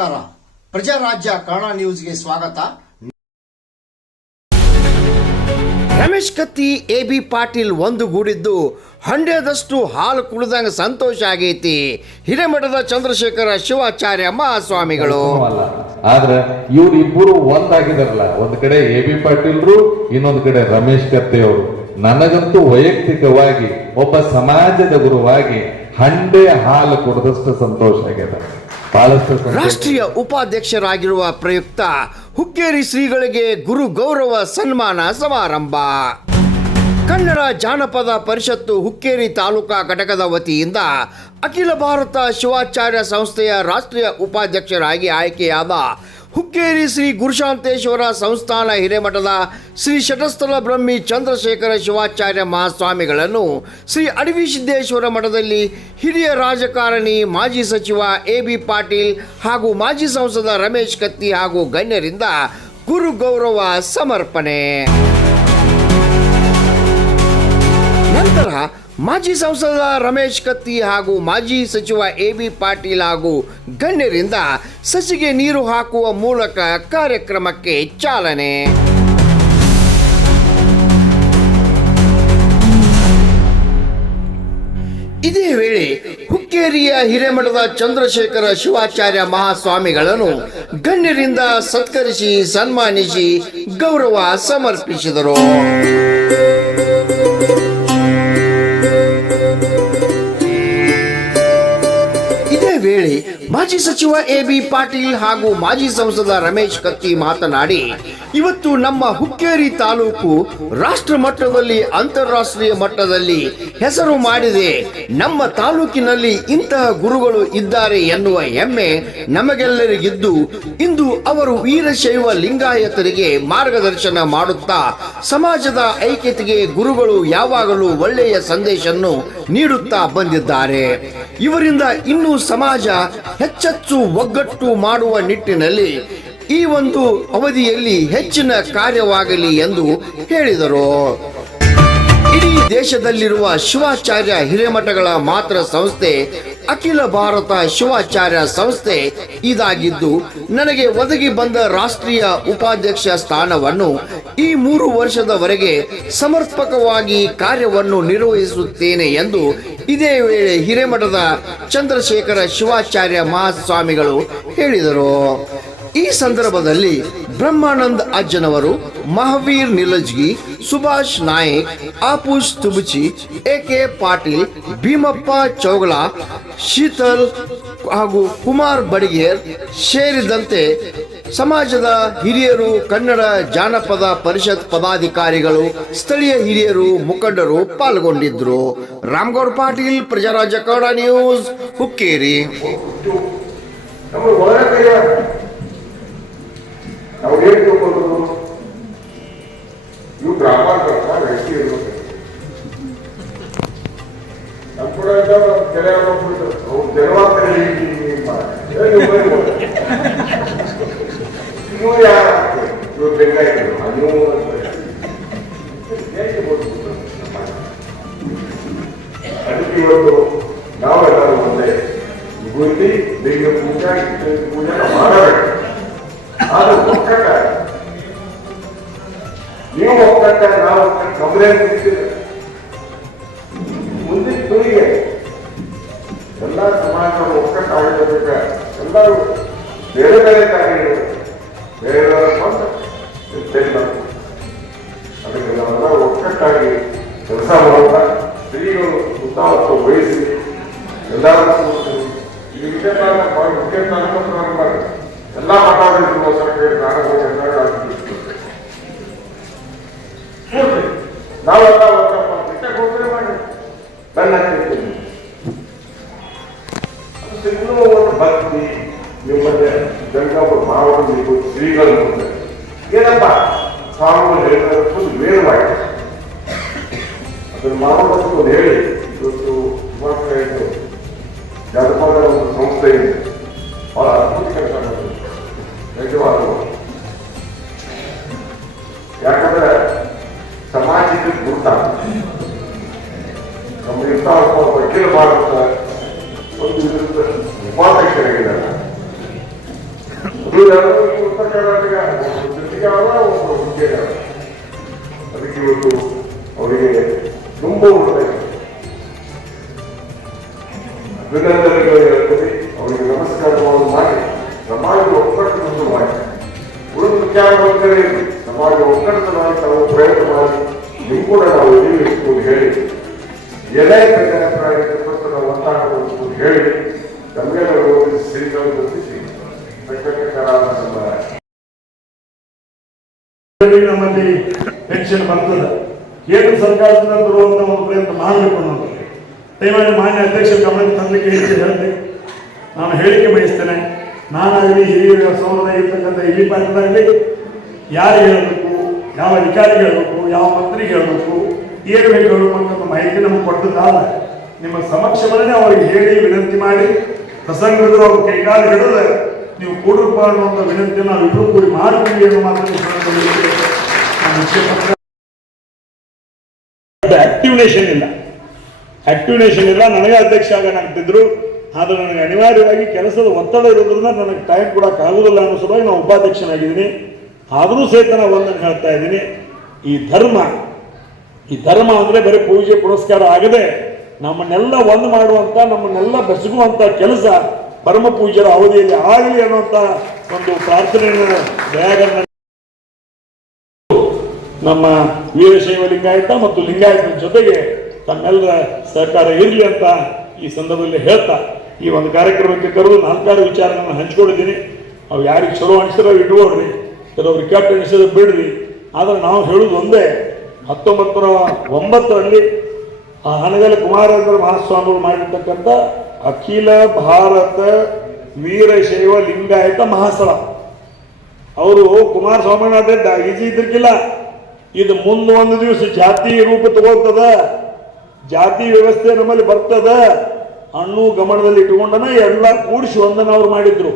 ನಮಸ್ಕಾರ. ಪ್ರಜಾರಾಜ್ಯ ಕನ್ನಡ ನ್ಯೂಸ್ಗೆ ಸ್ವಾಗತ. ರಮೇಶ್ ಕತ್ತಿ ಎ ಬಿ ಪಾಟೀಲ್ ಒಂದುಗೂಡಿದ್ದು ಹಂಡ್ರೆದಷ್ಟು ಹಾಲು ಕುಡಿದಂಗೆ ಸಂತೋಷ ಆಗೈತಿ. ಹಿರೇಮಠದ ಚಂದ್ರಶೇಖರ ಶಿವಾಚಾರ್ಯ ಮಹಾಸ್ವಾಮಿಗಳು. ಅಲ್ಲ ಆದ್ರೆ ಇವ್ರು ಇಬ್ಬರು ಒಂದಾಗಿದಾರಲ್ಲ. ಒಂದ್ ಕಡೆ ಎ ಬಿ ಪಾಟೀಲ್ರು ಇನ್ನೊಂದ್ ಕಡೆ ರಮೇಶ್ ಕತ್ತಿ ಅವರು. ನನಗಂತೂ ವೈಯಕ್ತಿಕವಾಗಿ ಒಬ್ಬ ಸಮಾಜದ ಗುರುವಾಗಿ ಹಂಡೆ ಹಾಲು ಕುಡಿದಷ್ಟು ಸಂತೋಷ ಆಗ್ಯದ. ರಾಷ್ಟ್ರೀಯ ಉಪಾಧ್ಯಕ್ಷರಾಗಿರುವ ಪ್ರಯುಕ್ತ ಹುಕ್ಕೇರಿ ಶ್ರೀಗಳಿಗೆ ಗುರು ಗೌರವ ಸನ್ಮಾನ ಸಮಾರಂಭ. ಕನ್ನಡ ಜಾನಪದ ಪರಿಷತ್ತು ಹುಕ್ಕೇರಿ ತಾಲೂಕಾ ಘಟಕದ ವತಿಯಿಂದ ಅಖಿಲ ಭಾರತ ಶಿವಾಚಾರ್ಯ ಸಂಸ್ಥೆಯ ರಾಷ್ಟ್ರೀಯ ಉಪಾಧ್ಯಕ್ಷರಾಗಿ ಆಯ್ಕೆಯಾದ ಹುಕ್ಕೇರಿ ಶ್ರೀ ಗುರುಶಾಂತೇಶ್ವರ ಸಂಸ್ಥಾನ ಹಿರೇಮಠದ ಶ್ರೀ ಶಟಸ್ಥಲ ಬ್ರಹ್ಮಿ ಚಂದ್ರಶೇಖರ ಶಿವಾಚಾರ್ಯ ಮಹಾಸ್ವಾಮಿಗಳನ್ನು ಶ್ರೀ ಅಡವಿ ಸಿದ್ದೇಶ್ವರ ಮಠದಲ್ಲಿ ಹಿರಿಯ ರಾಜಕಾರಣಿ, ಮಾಜಿ ಸಚಿವ ಎ ಬಿ ಪಾಟೀಲ್ ಹಾಗೂ ಮಾಜಿ ಸಂಸದ ರಮೇಶ್ ಕತ್ತಿ ಹಾಗೂ ಗಣ್ಯರಿಂದ ಗುರು ಗೌರವ ಸಮರ್ಪಣೆ. ನಂತರ ಮಾಜಿ ಸಂಸದ ರಮೇಶ್ ಕತ್ತಿ ಹಾಗೂ ಮಾಜಿ ಸಚಿವ ಎ ಬಿ ಪಾಟೀಲ್ ಹಾಗೂ ಗಣ್ಯರಿಂದ ಸಸಿಗೆ ನೀರು ಹಾಕುವ ಮೂಲಕ ಕಾರ್ಯಕ್ರಮಕ್ಕೆ ಚಾಲನೆ. ಇದೇ ವೇಳೆ ಹುಕ್ಕೇರಿಯ ಹಿರೇಮಠದ ಚಂದ್ರಶೇಖರ ಶಿವಾಚಾರ್ಯ ಮಹಾಸ್ವಾಮಿಗಳನ್ನು ಗಣ್ಯರಿಂದ ಸತ್ಕರಿಸಿ ಸನ್ಮಾನಿಸಿ ಗೌರವ ಸಮರ್ಪಿಸಿದರು. ಮಾಜಿ ಸಚಿವ ಎ ಬಿ ಪಾಟೀಲ್ ಹಾಗೂ ಮಾಜಿ ಸಂಸದ ರಮೇಶ್ ಕತ್ತಿ ಮಾತನಾಡಿ, ಇವತ್ತು ನಮ್ಮ ಹುಕ್ಕೇರಿ ತಾಲೂಕು ರಾಷ್ಟ್ರ ಮಟ್ಟದಲ್ಲಿ ಅಂತಾರಾಷ್ಟ್ರೀಯ ಮಟ್ಟದಲ್ಲಿ ಹೆಸರು ಮಾಡಿದೆ. ನಮ್ಮ ತಾಲೂಕಿನಲ್ಲಿ ಇಂತಹ ಗುರುಗಳು ಇದ್ದಾರೆ ಎನ್ನುವ ಹೆಮ್ಮೆ ನಮಗೆಲ್ಲರಿಗಿದ್ದು, ಇಂದು ಅವರು ವೀರಶೈವ ಲಿಂಗಾಯತರಿಗೆ ಮಾರ್ಗದರ್ಶನ ಮಾಡುತ್ತಾ, ಸಮಾಜದ ಐಕ್ಯತೆಗೆ ಗುರುಗಳು ಯಾವಾಗಲೂ ಒಳ್ಳೆಯ ಸಂದೇಶವನ್ನು ನೀಡುತ್ತಾ ಬಂದಿದ್ದಾರೆ. ಇವರಿಂದ ಇನ್ನೂ ಸಮಾಜ ಹೆಚ್ಚೆಚ್ಚು ಒಗ್ಗಟ್ಟು ಮಾಡುವ ನಿಟ್ಟಿನಲ್ಲಿ ಈ ಒಂದು ಅವಧಿಯಲ್ಲಿ ಹೆಚ್ಚಿನ ಕಾರ್ಯವಾಗಲಿ ಎಂದು ಹೇಳಿದರು. ಇಡೀ ದೇಶದಲ್ಲಿರುವ ಶಿವಾಚಾರ್ಯ ಹಿರೇಮಠಗಳ ಮಾತ್ರ ಸಂಸ್ಥೆ, ಅಖಿಲ ಭಾರತ ಶಿವಾಚಾರ್ಯ ಸಂಸ್ಥೆ ಇದಾಗಿದ್ದು, ನನಗೆ ಒದಗಿ ಬಂದ ರಾಷ್ಟ್ರೀಯ ಉಪಾಧ್ಯಕ್ಷ ಸ್ಥಾನವನ್ನು ಈ ಮೂರು ವರ್ಷದವರೆಗೆ ಸಮರ್ಪಕವಾಗಿ ಕಾರ್ಯವನ್ನು ನಿರ್ವಹಿಸುತ್ತೇನೆ ಎಂದು ಇದೇ ವೇಳೆ ಹಿರೇಮಠದ ಚಂದ್ರಶೇಖರ ಶಿವಾಚಾರ್ಯ ಮಹಾಸ್ವಾಮಿಗಳು ಹೇಳಿದರು. ಈ ಸಂದರ್ಭದಲ್ಲಿ ಬ್ರಹ್ಮಾನಂದ್ ಅಜ್ಜನವರು ಮಹಾವೀರ್ ನಿಲಜ್ಗಿ ಸುಭಾಷ್ ನಾಯಕ್, ಆಪುಷ್ ತುಬುಚಿ ಎ ಕೆ ಪಾಟೀಲ್, ಭೀಮಪ್ಪ ಚೌಗಲ, ಶೀತಲ್ ಹಾಗೂ ಕುಮಾರ್ ಬಡಿಗೇರ್ ಸೇರಿದಂತೆ ಸಮಾಜದ ಹಿರಿಯರು, ಕನ್ನಡ ಜಾನಪದ ಪರಿಷತ್ ಪದಾಧಿಕಾರಿಗಳು, ಸ್ಥಳೀಯ ಹಿರಿಯರು, ಮುಖಂಡರು ಪಾಲ್ಗೊಂಡಿದ್ರು. ರಾಮ್ಗೌಡ್ ಪಾಟೀಲ್, ಪ್ರಜಾರಾಜ್ಯ ಕನ್ನಡ ನ್ಯೂಸ್, ಹುಕ್ಕೇರಿ. ನಾವು ಹೇಗೆ ತಿಳ್ಕೊಂಡು ಇವು ಗ್ರಾಮಾಂತರ ವ್ಯಕ್ತಿ ಇರ್ಬೇಕು ಕೂಡ ಕೆಲವರು ಅವ್ರು ಜನವಾರ್ತೆ ನೀವು ಯಾರ ಇವ್ರು ಬೇಕಾಗಿದ್ರು. ನೀವು ಹೇಗೆ ಬೋಧಿಸ್ತಾರೆ? ಅದಕ್ಕೆ ಇವತ್ತು ನಾವೆಲ್ಲರೂ ಒಂದೇ. ಗುರುತಿ ದೈವ ಪೂಜೆ ಪೂಜೆ ಮಾಡಬೇಕು. ಆದ್ರೆ ಒಕ್ಕಟ್ಟ ನೀವು ಒಕ್ಕಟ್ಟ ನಾವು ಒಕ್ಕಟ್ಟ ನಮ್ಮದೇ ನಿಂತಿದೆ ಮುಂದಿನ ಪೀಳಿಗೆ ಎಲ್ಲ ಸಮಾಜಗಳು ಒಕ್ಕಟ್ಟಾಗಬೇಕು ಎಲ್ಲರೂ ಬೇರೆ ಬೇರೆ ಕಾರ್ಯಗಳು ಬೇರೆ. ಅದಕ್ಕೆ ನಾವೆಲ್ಲ ಒಕ್ಕಟ್ಟಾಗಿ ಕೆಲಸ ಮಾಡೋಣ ಸ್ತ್ರೀಗಳು ಹುತಾವತ್ತು ವಹಿಸಿ ಎಲ್ಲರೂ ಈ ಈ ವಿದ್ಯಾರ್ಥಿ ಮುಖ್ಯ ವಿದ್ಯಾರ್ಥಿ ಮಾಡಿ ಕೇಳಿ ನಾನು. ಕೂರ್ಸಿ. ನಾವೆಲ್ಲ ಒಂದಪ್ಪ ಬಿಟ್ಟ ಘೋಷಣೆ ಮಾಡಿ ನನ್ನ ಅದು ಇನ್ನೂ ಒಂದು ಭಕ್ತಿ ನಿಮ್ಮಲ್ಲಿ ಹೇಳಿ ಇವತ್ತು ಜನಪದ ಒಂದು ಸಂಸ್ಥೆ ಇದೆ ಭಾರತ ಒಂದು ಇದ್ರದ್ದು ಉಪಾಧ್ಯಕ್ಷರಾಗಿದ್ದಾರೆ ಯಾರು ಒಬ್ಬರು ಹುದ್ದೆಗಾರ ಅದಕ್ಕೆ ಇವತ್ತು ಅವರಿಗೆ ತುಂಬ ಹೃದಯ ಅಭಿನಂದನೆಗಳು ಅವರಿಗೆ ನಮಸ್ಕಾರವನ್ನು ಮಾಡಿ ಸಮಾಜ ಒಕ್ಕಟ್ಟನ್ನು ಮಾಡಿ. ಉಳಿದ ಮುಖ್ಯಮಂತ್ರಿ ಸಮಾಜ ಒಕ್ಕಟ್ಟನಾಗಿ ನಾವು ಪ್ರಯತ್ನ ಮಾಡಿ. ನೀವು ಕೂಡ ನಾವು ಜೀವಿಸಬೇಕು ಹೇಳಿ ಎಲೆ ಹೇಳಿ. ನಮ್ಮೆಲ್ಲರೂ ಶ್ರೀಗಳು ಗುರುತಿಸಿ ನಮ್ಮ ಜನರಿಗೆ ನಮ್ಮಲ್ಲಿ ಪೆನ್ಷನ್ ಬರ್ತದೆ. ಕೇಂದ್ರ ಸರ್ಕಾರದಿಂದ ಬರುವಂತ ಒಂದು ಪ್ರಯತ್ನ ಮಾಡಬೇಕು ಅನ್ನೋದು. ದಯಮಾಡಿ ಮಾನ್ಯ ಅಧ್ಯಕ್ಷರ ಗಮನಕ್ಕೆ ತಂದಲಿಕ್ಕೆ ಹೇಳಿ ಹೇಳ್ತೆ ನಾನು ಹೇಳಿಕೆ ಬಯಸ್ತೇನೆ. ನಾನಾಗಲಿ ಹಿರಿಯ ಸೌರದ ಇರ್ತಕ್ಕಂಥ ಇಲ್ಲಿ ಪಾಟೀಲಾಗಲಿ ಯಾರು ಹೇಳಬೇಕು, ಯಾವ ಅಧಿಕಾರಿ ಹೇಳಬೇಕು, ಯಾವ ಮಂತ್ರಿಗೆ ಹೇಳಬೇಕು ಏನು ಬೇಕು ಹೇಳಬೇಕು ಅಂತ ಮಾಹಿತಿ ನಮಗೆ ಕೊಟ್ಟದ್ದಾದ. ನಿಮ್ಮ ಸಮಕ್ಷಮನೇ ಅವರಿಗೆ ಹೇಳಿ ವಿನಂತಿ ಮಾಡಿ ಪ್ರಸಂಗದ್ರು ಅವ್ರ ಕೈಗಾಲ ಹೇಳಿದ್ರೆ ನೀವು ಕೂಡ್ರಪ್ಪ ಅನ್ನುವಂಥ ವಿನಂತಿ ನಾವು ಇಬ್ಬರು ಕೂಡಿ ಮಾಡ್ತೀವಿ ಅನ್ನೋ ಮಾತನ್ನು ಆಕ್ಟಿವೇಶನ್ ಇಲ್ಲ. ಆಕ್ಟಿವೇಶನ್ ಇಲ್ಲ, ನನಗೆ ಅಧ್ಯಕ್ಷ ಆಗನಾಗ್ತಿದ್ರು ಆದ್ರೆ ನನಗೆ ಅನಿವಾರ್ಯವಾಗಿ ಕೆಲಸದ ಒತ್ತಡ ಇರೋದ್ರಿಂದ ನನಗೆ ಟೈಮ್ ಕೊಡಕ್ಕೆ ಆಗುದಿಲ್ಲ ಅನ್ನೋ ಸಲುವಾಗಿ ನಾನು ಉಪಾಧ್ಯಕ್ಷನಾಗಿದ್ದೀನಿ. ಆದರೂ ಸಹಿತ ನಾನು ಒಂದನ್ನು ಹೇಳ್ತಾ ಇದ್ದೀನಿ. ಈ ಧರ್ಮ ಈ ಧರ್ಮ ಅಂದ್ರೆ ಬರೀ ಪೂಜೆ ಪುರಸ್ಕಾರ ಆಗದೆ ನಮ್ಮನ್ನೆಲ್ಲ ಒಂದು ಮಾಡುವಂತ, ನಮ್ಮನ್ನೆಲ್ಲ ಬೆಸಗುವಂತ ಕೆಲಸ ಪರಮ ಪೂಜ್ಯರ ಅವಧಿಯಲ್ಲಿ ಆಗಲಿ ಅನ್ನುವಂತ ಒಂದು ಪ್ರಾರ್ಥನೆಯನ್ನು ದಯಾಗರಣ ನಮ್ಮ ವೀರಶೈವ ಲಿಂಗಾಯತ ಮತ್ತು ಲಿಂಗಾಯತನ ಜೊತೆಗೆ ತಮ್ಮೆಲ್ಲರ ಸಹಕಾರ ಇರಲಿ ಅಂತ ಈ ಸಂದರ್ಭದಲ್ಲಿ ಹೇಳ್ತಾ, ಈ ಒಂದು ಕಾರ್ಯಕ್ರಮಕ್ಕೆ ಕರೆದು ನಾಲ್ಕಾರು ವಿಚಾರಗಳನ್ನು ಹಂಚ್ಕೊಂಡಿದ್ದೀನಿ. ಅವು ಯಾರಿಗೆ ಚಲೋ ಅನಿಸಿದ್ರೆ ಇಟ್ಕೊಳ್ರಿ ಕೆಲವ್ರು ಕೆಟ್ಟ ಅನಿಸಿದ್ರೆ ಬಿಡ್ರಿ. ಆದರೆ ನಾವು ಹೇಳೋದು ಒಂದೇ ಹತ್ತೊಂಬತ್ತು ನೂರ ಒಂಬತ್ತರಲ್ಲಿ ಆ ಹಣಗಲ ಕುಮಾರೇಂದ್ರ ಮಹಾಸ್ವಾಮಿಗಳು ಮಾಡಿರ್ತಕ್ಕಂಥ ಅಖಿಲ ಭಾರತ ವೀರಶೈವ ಲಿಂಗಾಯತ ಮಹಾಸಭಾ. ಅವರು ಕುಮಾರಸ್ವಾಮಿ ಈಜಿ ಇದ್ರಕ್ಕಿಲ್ಲ ಇದು ಮುಂದೆ ಒಂದು ದಿವಸ ಜಾತಿ ರೂಪ ತಗೋತದ, ಜಾತಿ ವ್ಯವಸ್ಥೆ ನಮ್ಮಲ್ಲಿ ಬರ್ತದ ಅಣ್ಣು ಗಮನದಲ್ಲಿ ಇಟ್ಟುಕೊಂಡನ ಎಲ್ಲ ಕೂಡಿಸಿ ಒಂದನ್ನ ಅವ್ರು ಮಾಡಿದ್ರು.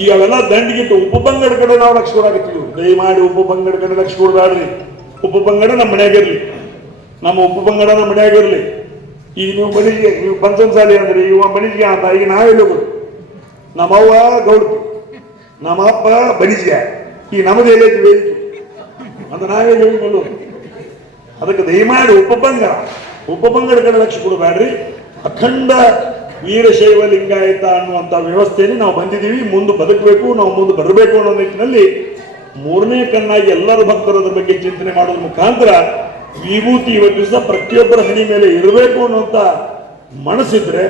ಈಗ ಅವೆಲ್ಲ ದಂಡಿಗಿಟ್ಟು ಉಪಪಂಗಡ ಕಡೆ ನಾವು ಲಕ್ಷ ಕೊಡಾಕತ್ತೀವಿ ದಯಮಾಡಿ ಉಪ ಪಂಗಡ ಕಡೆ ಲಕ್ಷ ಕೊಡಬೇಡ್ರಿ ಉಪಪಂಗಡ ನಮ್ಮ ಮನೆಯಾಗಿರ್ಲಿ ನಮ್ಮ ಉಪಪಂಗಡ ನಮ್ಮ ಮನೆಯಾಗಿರ್ಲಿ ಈಗ ನೀವು ಮನಿಗೆ, ನೀವು ಪಂಚಮಸಾಲಿ ಅಂದ್ರೆ ಇವ ಮನಿಗೆ ಅಂತ, ಈಗ ನಾವೆಲ್ಲಿ ಹೋಗುದು? ನಮ್ಮವ್ವ ಗೌಡ್ತಿ ನಮ್ಮಪ್ಪ ಬನಿಜ್ಗ ಈ ನಮ್ಮದು ಎಲ್ಲೈತಿ ವೇದಿಕೆ ಅದು ನಾವೇ ಹೇಳಿಕೊಂಡು ಅದಕ್ಕೆ ದಯಮಾಡಿ ಉಪಪಂಗ ಬಂಗಾರ. ಕಡೆ ಲಕ್ಷ ಕೊಡಬೇಡ್ರಿ. ಅಖಂಡ ವೀರಶೈವ ಲಿಂಗಾಯತ ಅನ್ನುವಂಥ ವ್ಯವಸ್ಥೆಯಲ್ಲಿ ನಾವು ಬಂದಿದ್ದೀವಿ. ಮುಂದೆ ಬದುಕಬೇಕು, ನಾವು ಮುಂದೆ ಬರಬೇಕು ಅನ್ನೋ ನಿಟ್ಟಿನಲ್ಲಿ ಮೂರನೇ ಕಣ್ಣಾಗಿ ಎಲ್ಲರ ಭಕ್ತರದ ಬಗ್ಗೆ ಚಿಂತನೆ ಮಾಡೋದ್ರ ಮುಖಾಂತರ ವಿಭೂತಿ ಇವತ್ತು ದಿವಸ ಪ್ರತಿಯೊಬ್ಬರ ಹಣಿ ಮೇಲೆ ಇರಬೇಕು ಅನ್ನುವಂಥ ಮನಸ್ಸಿದ್ರೆ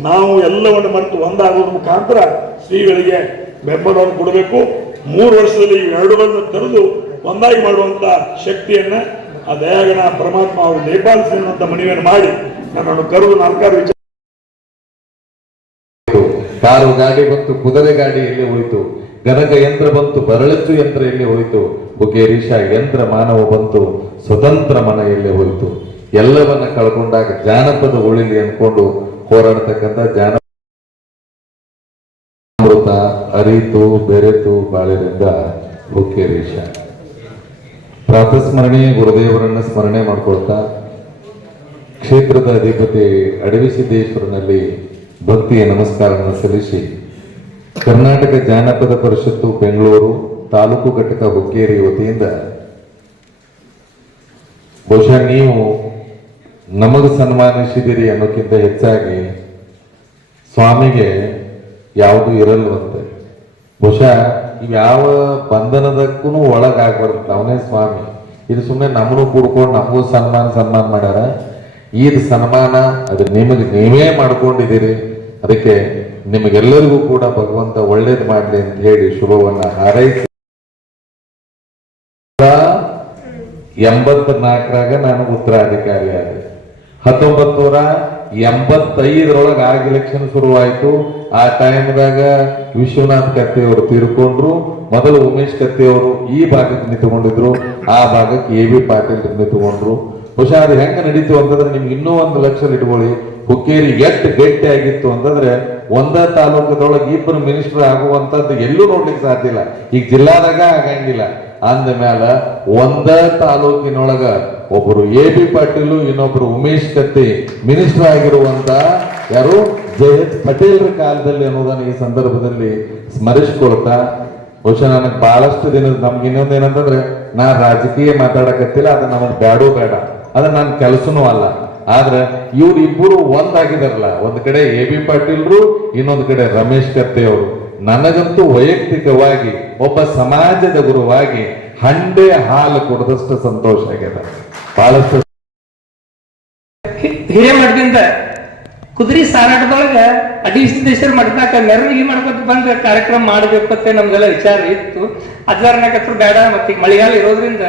ನಾವು ಎಲ್ಲವನ್ನು ಮರೆತು ಒಂದಾಗೋದ್ರ ಮುಖಾಂತರ ಶ್ರೀಗಳಿಗೆ ಬೆಂಬಲವನ್ನು ಕೊಡಬೇಕು. ಮೂರು ವರ್ಷದಲ್ಲಿ ಎರಡುಗಳನ್ನು ತೆರೆದು ಒಂದಾಗಿ ಮಾಡುವಂಥ ಶಕ್ತಿಯನ್ನ ಆ ದಯಾಗಣ ಪರಮಾತ್ಮ ಅವರು ನೇಪಾಳಿಸಿ ಅನ್ನುವಂಥ ಮನವಿಯನ್ನು ಮಾಡಿ ನನ್ನನ್ನು ಕರೆದು ನಾಲ್ಕಾರು ವಿಚಾರ ಕಾರು ಗಾಡಿ ಮತ್ತು ಕುದುರೆ ಗಾಡಿ ಎಲ್ಲಿ ಗನಕ ಯಂತ್ರ ಬಂತು ಬರಳಚ್ಚು ಯಂತ್ರ ಎಲ್ಲಿ ಹೋಯಿತು. ಬುಕೇರೀಶ ಯಂತ್ರ ಮಾನವ ಬಂತು, ಸ್ವತಂತ್ರ ಮನ ಎಲ್ಲಿ ಹೋಯಿತು. ಎಲ್ಲವನ್ನ ಕಳ್ಕೊಂಡಾಗ ಜಾನಪದ ಉಳಿಲಿ ಅನ್ಕೊಂಡು ಹೋರಾಡ್ತಕ್ಕಂಥ ಜಾನ ಅಮೃತ ಅರಿತು ಬೆರೆತು ಬಾಳಿರಿಂದ ಬುಕೇರೀಶ ಪ್ರಾತಸ್ಮರಣೆ ಗುರುದೇವರನ್ನ ಸ್ಮರಣೆ ಮಾಡ್ಕೊಳ್ತಾ ಕ್ಷೇತ್ರದ ಅಧಿಪತಿ ಅಡವಿ ಸಿದ್ದೇಶ್ವರನಲ್ಲಿ ಭಕ್ತಿಯ ನಮಸ್ಕಾರವನ್ನು ಸಲ್ಲಿಸಿ ಕರ್ನಾಟಕ ಜಾನಪದ ಪರಿಷತ್ತು ಬೆಂಗಳೂರು ತಾಲೂಕು ಘಟಕ ಹುಕ್ಕೇರಿ ವತಿಯಿಂದ ಬಹುಶಃ ನೀವು ನಮಗೆ ಸನ್ಮಾನಿಸಿದಿರಿ ಅನ್ನೋಕ್ಕಿಂತ ಹೆಚ್ಚಾಗಿ ಸ್ವಾಮಿಗೆ ಯಾವುದು ಇರಲ್ವಂತೆ. ಬಹುಶಃ ಯಾವ ಬಂಧನದಕ್ಕೂ ಒಳಗಾಗ್ಬಾರ್ದು ಅವನೇ ಸ್ವಾಮಿ. ಇದು ಸುಮ್ಮನೆ ನಮ್ಮನ್ನು ಕೂಡ್ಕೊಂಡು ನಮಗೂ ಸನ್ಮಾನ ಸನ್ಮಾನ ಮಾಡ್ಯಾರ. ಈದ್ ಸನ್ಮಾನ, ಅದು ನಿಮಗೆ ನೀವೇ ಮಾಡ್ಕೊಂಡಿದ್ದೀರಿ. ಅದಕ್ಕೆ ನಿಮಗೆಲ್ಲರಿಗೂ ಕೂಡ ಭಗವಂತ ಒಳ್ಳೇದು ಮಾಡಲಿ ಅಂತ ಹೇಳಿ ಶುಭವನ್ನ ಹಾರೈಸಿ. ಎಂಬತ್ನಾಲ್ಕರಾಗ ನಾನು ಉತ್ತರಾಧಿಕಾರಿ ಆದೆ. ಹತ್ತೊಂಬತ್ತು ನೂರ ಎಂಬತ್ತೈದರೊಳಗೆ ಆಗ ಎಲೆಕ್ಷನ್ ಶುರುವಾಯಿತು. ಆ ಟೈಮ್ದಾಗ ವಿಶ್ವನಾಥ್ ಕತ್ತಿ ಅವರು ತೀರ್ಕೊಂಡ್ರು. ಮೊದಲು ಉಮೇಶ್ ಕತ್ತಿ ಅವರು ಈ ಭಾಗಕ್ಕೆ ನಿಂತುಕೊಂಡಿದ್ರು. ಆ ಭಾಗಕ್ಕೆ ಎ ಬಿ ಪಾಟೀಲ್ ನಿಂತುಕೊಂಡ್ರು. ಬಹುಶಃ ಅದು ಹೆಂಗ ನಡೀತು ಅಂತಂದ್ರೆ ನಿಮ್ಗೆ ಇನ್ನೂ ಒಂದು ಲಕ್ಷ ಇಟ್ಕೊಳ್ಳಿ ಹುಕ್ಕೇರಿ ಎಷ್ಟು ಗಟ್ಟಿ ಆಗಿತ್ತು ಅಂತಂದ್ರೆ ಒಂದ ತಾಲೂಕದೊಳಗೆ ಇಬ್ಬರು ಮಿನಿಸ್ಟರ್ ಆಗುವಂತದ್ದು ಎಲ್ಲೂ ನೋಡ್ಲಿಕ್ಕೆ ಸಾಧ್ಯ ಇಲ್ಲ. ಈಗ ಜಿಲ್ಲಾದಾಗ ಆಗಂಗಿಲ್ಲ. ಅಂದ ಮ್ಯಾಲ ಒಂದ ತಾಲೂಕಿನೊಳಗ ಒಬ್ಬರು ಎ ಬಿ ಪಾಟೀಲು ಇನ್ನೊಬ್ರು ಉಮೇಶ್ ಕತ್ತಿ ಮಿನಿಸ್ಟರ್ ಆಗಿರುವಂತ ಯಾರು? ಜಯಂತ್ ಪಟೇಲ್ರ ಕಾಲದಲ್ಲಿ ಅನ್ನೋದನ್ನ ಈ ಸಂದರ್ಭದಲ್ಲಿ ಸ್ಮರಿಸ್ಕೊಳ್ತಾ, ಬಹುಶಃ ನನಗೆ ಬಹಳಷ್ಟು ದಿನ ನಮ್ಗೆ ಇನ್ನೊಂದು ಏನಂತಂದ್ರೆ ನಾ ರಾಜಕೀಯ ಮಾತಾಡಕತ್ತಿಲ್ಲ, ಅದನ್ನ ನಮಗ್ ಬ್ಯಾಡೂ ಬೇಡ ಅದು ನನ್ನ ಕೆಲಸನೂ ಅಲ್ಲ. ಆದ್ರೆ ಇವ್ರು ಇಬ್ಬರು ಒಂದಾಗಿದಾರಲ್ಲ. ಒಂದ್ ಕಡೆ ಎ ಬಿ ಪಾಟೀಲ್ರು, ಇನ್ನೊಂದು ಕಡೆ ರಮೇಶ್ ಕತ್ತೆ ಅವರು ನನಗಂತೂ ವೈಯಕ್ತಿಕವಾಗಿ ಒಬ್ಬ ಸಮಾಜದ ಗುರುವಾಗಿ ಹಂಡೆ ಹಾಲು ಕುಡಿದಷ್ಟು ಸಂತೋಷ ಆಗ್ಯದ. ಬಹಳಷ್ಟು ಹಿರೇಮಠದಿಂದ ಕುದುರೆ ಸಾರಾಟದೊಳಗ ಅಡಿ ಸಿದ್ದೇಶ್ವರ ಮಠದಾಗ ಮೆರವಣಿಗೆ ಮಾಡ್ಕೊತ ಬಂದ ಕಾರ್ಯಕ್ರಮ ಮಾಡಬೇಕು ಅಂತ ನಮ್ದೆಲ್ಲ ವಿಚಾರ ಇತ್ತು. ಅದ್ವಾರನಾಗತ್ರ ಬೇಡ ಮತ್ತೆ ಈಗ ಮಳೆಗಾಲ ಇರೋದ್ರಿಂದ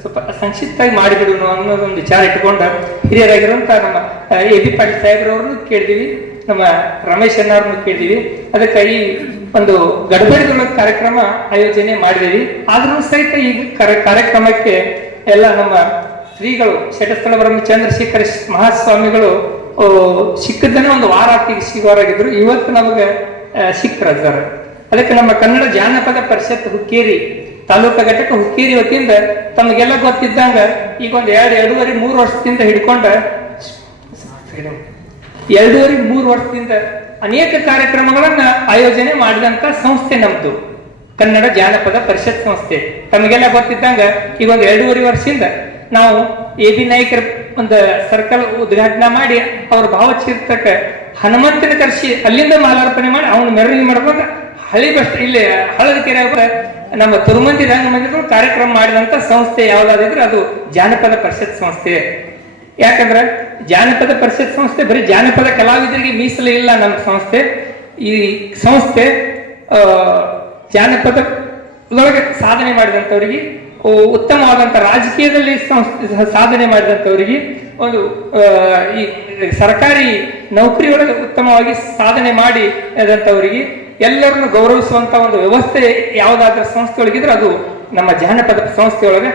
ಸ್ವಲ್ಪ ಸಂಕ್ಷಿಪ್ತವಾಗಿ ಮಾಡಿಬಿಡೋಣ ಅನ್ನೋದೊಂದು ವಿಚಾರ ಇಟ್ಕೊಂಡ ಹಿರಿಯರಾಗಿರುವಂತ ನಮ್ಮ ಎ ಬಿ ಪಾಟೀಲ್ ಸಾಹೇಬ್ರವ್ರನ್ನು ಕೇಳಿದೀವಿ, ನಮ್ಮ ರಮೇಶ್ ಅಣ್ಣವ್ರನ್ನು ಕೇಳಿದೀವಿ. ಅದಕ್ಕೆ ಈ ಒಂದು ಗಡಬಡಿದೊಳಗ ಕಾರ್ಯಕ್ರಮ ಆಯೋಜನೆ ಮಾಡಿದೀವಿ. ಆದ್ರೂ ಸಹಿತ ಈ ಕಾರ್ಯ- ಕಾರ್ಯಕ್ರಮಕ್ಕೆ ಎಲ್ಲ ನಮ್ಮ ಶ್ರೀಗಳು ಶಟಸ್ಥಳ ಬ್ರಹ್ಮ ಚಂದ್ರಶೇಖರ ಮಹಾಸ್ವಾಮಿಗಳು ಸಿಕ್ಕಿದ್ದನೇ ಒಂದು ವಾರ ಆಗ್ತಿಗೆ ಸಿಗೋರಾಗಿದ್ರು ಇವತ್ತು ನಮಗೆ ಸಿಕ್ಕರದ್ದಾರೆ ಅದಕ್ಕೆ ನಮ್ಮ ಕನ್ನಡ ಜಾನಪದ ಪರಿಷತ್ ಹುಕ್ಕೇರಿ, ತಾಲೂಕ ಘಟಕ ಹುಕ್ಕೇರಿ ವತಿಯಿಂದ ತಮಗೆಲ್ಲ ಗೊತ್ತಿದ್ದಂಗ ಈಗ ಒಂದು ಎರಡು, ಎರಡೂವರೆ, ಮೂರು ವರ್ಷದಿಂದ ಹಿಡ್ಕೊಂಡ ಎರಡೂವರೆ, ಮೂರು ವರ್ಷದಿಂದ ಅನೇಕ ಕಾರ್ಯಕ್ರಮಗಳನ್ನ ಆಯೋಜನೆ ಮಾಡಿದಂತ ಸಂಸ್ಥೆ ನಮ್ದು. ಕನ್ನಡ ಜಾನಪದ ಪರಿಷತ್ ಸಂಸ್ಥೆ. ತಮಗೆಲ್ಲ ಗೊತ್ತಿದ್ದಂಗ ಈಗ ಒಂದು ಎರಡೂವರೆ ವರ್ಷದಿಂದ ನಾವು ಎ ಬಿ ನಾಯ್ಕರ ಒಂದು ಸರ್ಕಲ್ ಉದ್ಘಾಟನೆ ಮಾಡಿ, ಅವ್ರ ಭಾವಚಿತ್ರಕ್ಕೆ ಹನುಮಂತನ ಕರೆಸಿ, ಅಲ್ಲಿಂದ ಮಾಲಾರ್ಪಣೆ ಮಾಡಿ, ಅವನು ಮೆರವಣಿಗೆ ಮಾಡ್ಕೊಂಡು ಹಳಿ ಬಸ್, ಇಲ್ಲಿ ಹಳದ ಕೆರೆ ನಮ್ಮ ತುರುಮಂದಿ ರಂಗಮಂದಿರಗಳು ಕಾರ್ಯಕ್ರಮ ಮಾಡಿದಂತ ಸಂಸ್ಥೆ ಯಾವ್ದಾದ್ರೆ ಅದು ಜಾನಪದ ಪರಿಷತ್ ಸಂಸ್ಥೆ. ಯಾಕಂದ್ರೆ ಜಾನಪದ ಪರಿಷತ್ ಸಂಸ್ಥೆ, ಬರೀ ಜಾನಪದ ಕಲಾವಿದರಿಗೆ ಮೀಸಲು ಇಲ್ಲ ನಮ್ಮ ಸಂಸ್ಥೆ. ಈ ಸಂಸ್ಥೆ ಜಾನಪದ ಸಾಧನೆ ಮಾಡಿದಂಥವರಿಗೆ ಓ, ಉತ್ತಮವಾದಂಥ ರಾಜಕೀಯದಲ್ಲಿ ಸಾಧನೆ ಮಾಡಿದಂಥವರಿಗೆ ಒಂದು ಈ ಸರ್ಕಾರಿ ನೌಕರಿ ಒಳಗೆ ಉತ್ತಮವಾಗಿ ಸಾಧನೆ ಮಾಡಿ ಆದಂಥವರಿಗೆ ಎಲ್ಲರನ್ನು ಗೌರವಿಸುವಂತ ಒಂದು ವ್ಯವಸ್ಥೆ ಯಾವುದಾದ್ರೂ ಸಂಸ್ಥೆ ಒಳಗಿದ್ರೆ ಅದು ನಮ್ಮ ಜಾನಪದ ಸಂಸ್ಥೆ ಒಳಗೆ